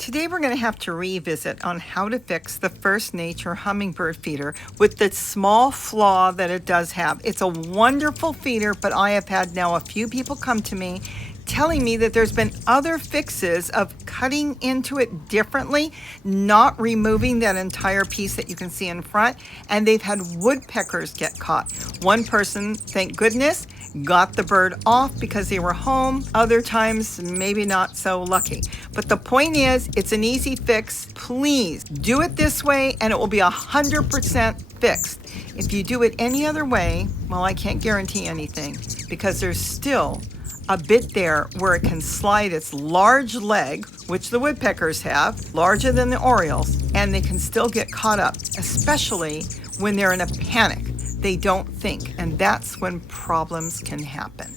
Today we're going to have to revisit on how to fix the First Nature Hummingbird feeder with the small flaw that it does have. It's a wonderful feeder, but I have had now a few people come to me telling me that there's been other fixes of cutting into it differently, not removing that entire piece that you can see in front, and they've had woodpeckers get caught. One person, thank goodness, got the bird off because they were home. Other times, maybe not so lucky. But the point is, it's an easy fix. Please do it this way and it will be 100% fixed. If you do it any other way, well, I can't guarantee anything because there's still a bit there where it can slide its large leg, which the woodpeckers have, larger than the Orioles, and they can still get caught up, especially when they're in a panic. They don't think, and that's when problems can happen.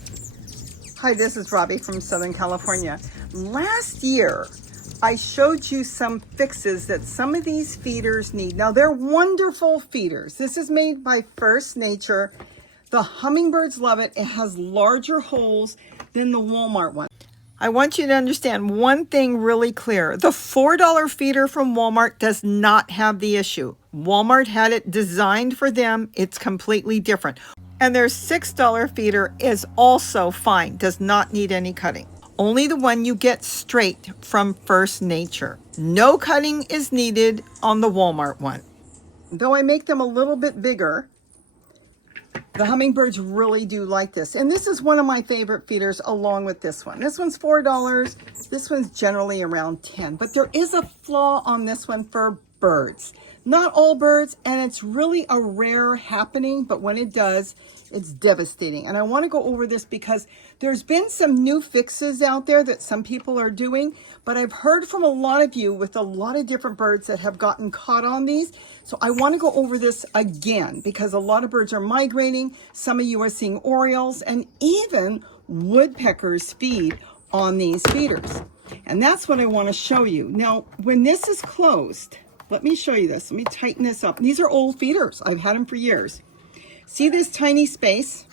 Hi, this is Robbie from Southern California. Last year, I showed you some fixes that some of these feeders need. Now, they're wonderful feeders. This is made by First Nature. The hummingbirds love it. It has larger holes than the Walmart one. I want you to understand one thing really clear. The $4 feeder from Walmart does not have the issue. Walmart had it designed for them. It's completely different. And their $6 feeder is also fine, does not need any cutting. Only the one you get straight from First Nature. No cutting is needed on the Walmart one. Though I make them a little bit bigger, the hummingbirds really do like this. And this is one of my favorite feeders along with this one. This one's $4. This one's generally around $10. But there is a flaw on this one for birds. Not all birds, and it's really a rare happening, but when it does, it's devastating. And I want to go over this because there's been some new fixes out there that some people are doing, but I've heard from a lot of you with a lot of different birds that have gotten caught on these. So I want to go over this again because a lot of birds are migrating. Some of you are seeing Orioles, and even woodpeckers feed on these feeders. And that's what I want to show you. Now, when this is closed, let me show you this. Let me tighten this up. These are old feeders. I've had them for years. See this tiny space?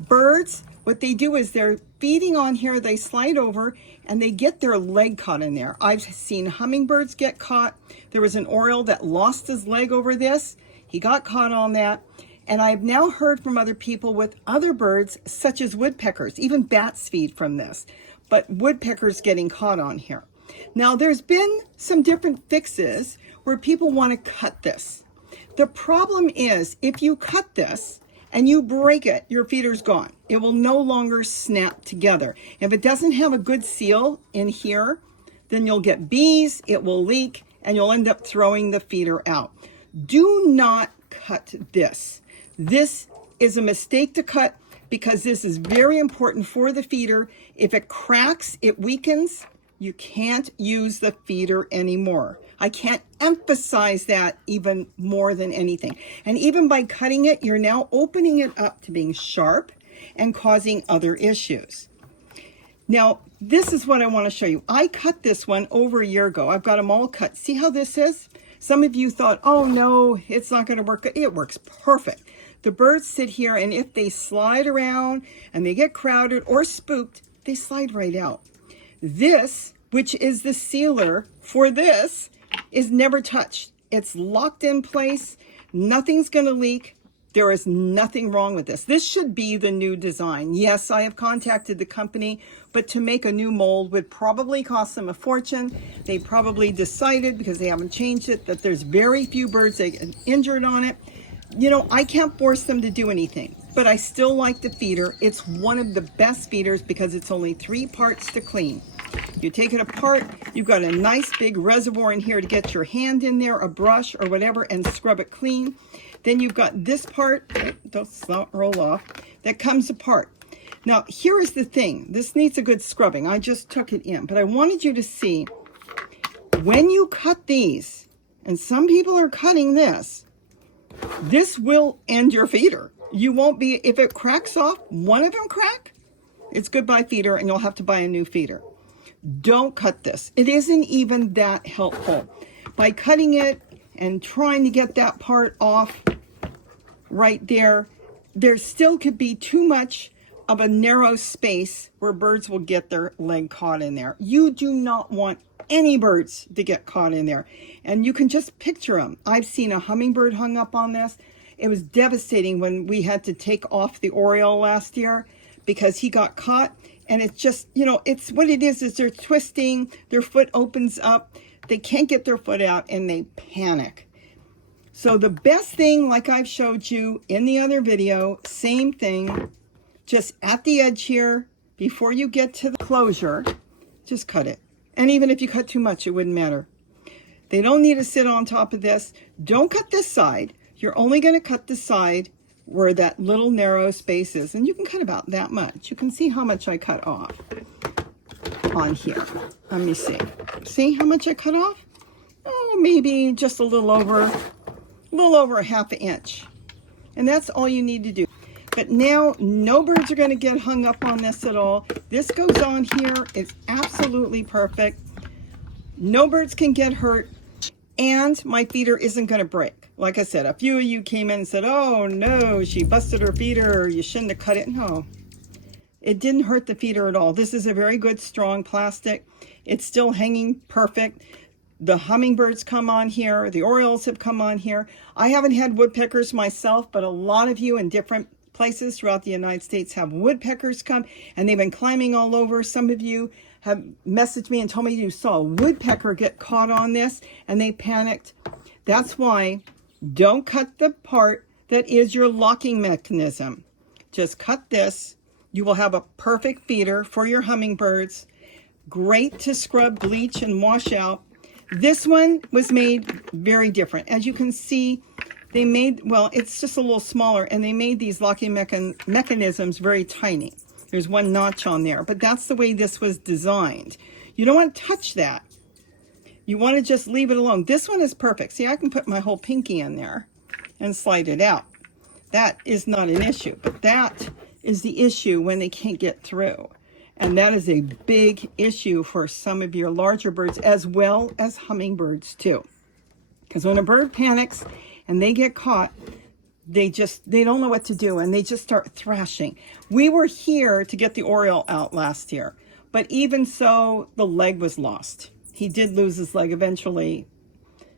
Birds, what they do is they're feeding on here. They slide over and they get their leg caught in there. I've seen hummingbirds get caught. There was an Oriole that lost his leg over this. He got caught on that. And I've now heard from other people with other birds, such as woodpeckers. Even bats feed from this. But woodpeckers getting caught on here. Now, there's been some different fixes where people want to cut this. The problem is, if you cut this and you break it, your feeder's gone. It will no longer snap together. If it doesn't have a good seal in here, then you'll get bees, it will leak, and you'll end up throwing the feeder out. Do not cut this. This is a mistake to cut because this is very important for the feeder. If it cracks, it weakens, you can't use the feeder anymore. I can't emphasize that even more than anything. And even by cutting it, you're now opening it up to being sharp and causing other issues. Now, this is what I want to show you. I cut this one over a year ago. I've got them all cut. See how this is? Some of you thought, oh no, it's not going to work. It works perfect. The birds sit here, and if they slide around and they get crowded or spooked, they slide right out. This, which is the sealer for this, is never touched. It's locked in place. Nothing's going to leak. There is nothing wrong with this. This should be the new design. Yes, I have contacted the company, but to make a new mold would probably cost them a fortune. They probably decided, because they haven't changed it, that there's very few birds that get injured on it. You know, I can't force them to do anything, but I still like the feeder. It's one of the best feeders because it's only 3 parts to clean. You take it apart, you've got a nice big reservoir in here to get your hand in there, a brush or whatever, and scrub it clean. Then you've got this part, don't roll off, that comes apart. Now, here is the thing. This needs a good scrubbing. I just took it in, but I wanted you to see when you cut these, and some people are cutting this, this will end your feeder. You won't be, if it cracks off, one of them crack, it's goodbye feeder and you'll have to buy a new feeder. Don't cut this. It isn't even that helpful. By cutting it and trying to get that part off right there, there still could be too much of a narrow space where birds will get their leg caught in there. You do not want any birds to get caught in there. And you can just picture them. I've seen a hummingbird hung up on this. It was devastating when we had to take off the Oriole last year because he got caught. And it's just, you know, it's what it is they're twisting, their foot opens up, they can't get their foot out, and they panic. So the best thing, like I've showed you in the other video, same thing, just at the edge here, before you get to the closure, just cut it. And even if you cut too much, it wouldn't matter. They don't need to sit on top of this. Don't cut this side. You're only going to cut the side where that little narrow space is. And you can cut about that much. You can see how much I cut off on here. Let me see. See how much I cut off? Oh, maybe just a little over a half an inch. And that's all you need to do. But now no birds are going to get hung up on this at all. This goes on here. It's absolutely perfect. No birds can get hurt. And my feeder isn't going to break. Like I said, a few of you came in and said, oh no, she busted her feeder. You shouldn't have cut it. No, it didn't hurt the feeder at all. This is a very good, strong plastic. It's still hanging perfect. The hummingbirds come on here. The Orioles have come on here. I haven't had woodpeckers myself, but a lot of you in different places throughout the United States have woodpeckers come, and they've been climbing all over. Some of you have messaged me and told me you saw a woodpecker get caught on this and they panicked. That's why don't cut the part that is your locking mechanism. Just cut this. You will have a perfect feeder for your hummingbirds. Great to scrub, bleach, and wash out. This one was made very different. As you can see, they made, well, it's just a little smaller, and they made these locking mechanisms very tiny. There's one notch on there, but that's the way this was designed. You don't want to touch that. You want to just leave it alone. This one is perfect. See, I can put my whole pinky in there and slide it out. That is not an issue, but that is the issue when they can't get through. And that is a big issue for some of your larger birds as well as hummingbirds too. Because when a bird panics and they get caught, they don't know what to do, and they just start thrashing. We were here to get the Oriole out last year, but even so, the leg was lost. He did lose his leg eventually.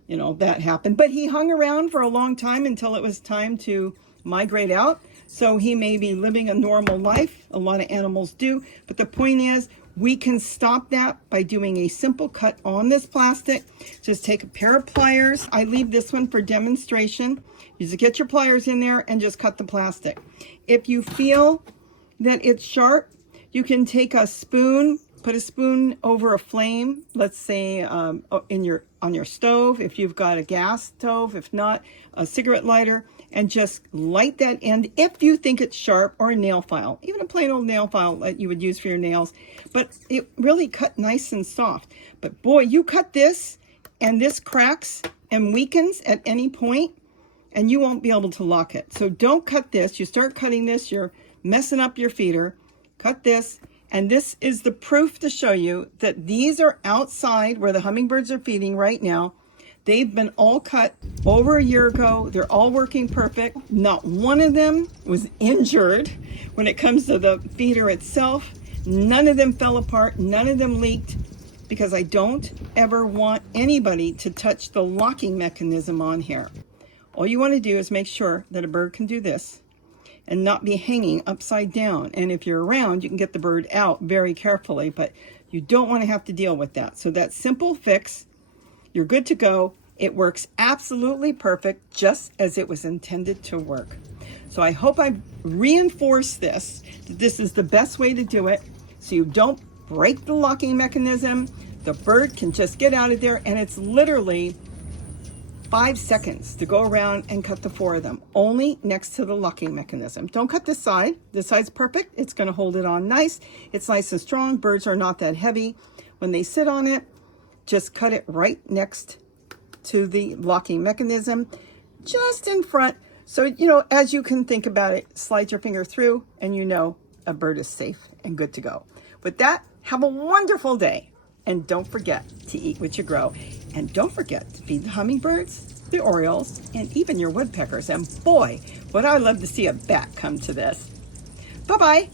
You know, that happened, but he hung around for a long time until it was time to migrate out. So he may be living a normal life. A lot of animals do, but the point is, we can stop that by doing a simple cut on this plastic. Just take a pair of pliers. I leave this one for demonstration. You just get your pliers in there and just cut the plastic. If you feel that it's sharp, you can take a spoon, put a spoon over a flame, let's say on your stove, if you've got a gas stove, if not, a cigarette lighter, and just light that end if you think it's sharp, or a nail file, even a plain old nail file that you would use for your nails. But it really cut nice and soft. But boy, you cut this and this cracks and weakens at any point, and you won't be able to lock it. So don't cut this. You start cutting this, you're messing up your feeder. Cut this, and this is the proof to show you that these are outside where the hummingbirds are feeding right now. They've been all cut over a year ago. They're all working perfect. Not one of them was injured when it comes to the feeder itself. None of them fell apart. None of them leaked, because I don't ever want anybody to touch the locking mechanism on here. All you want to do is make sure that a bird can do this and not be hanging upside down. And if you're around, you can get the bird out very carefully, but you don't want to have to deal with that. So that simple fix, you're good to go. It works absolutely perfect, just as it was intended to work. So I hope I've reinforced this, that this is the best way to do it, so you don't break the locking mechanism. The bird can just get out of there, and it's literally 5 seconds to go around and cut the 4 of them, only next to the locking mechanism. Don't cut this side. This side's perfect. It's going to hold it on nice. It's nice and strong. Birds are not that heavy. When they sit on it, just cut it right next to the locking mechanism, just in front. So, you know, as you can think about it, slide your finger through and you know a bird is safe and good to go. With that, have a wonderful day. And don't forget to eat what you grow. And don't forget to feed the hummingbirds, the Orioles, and even your woodpeckers. And boy, would I love to see a bat come to this. Bye-bye.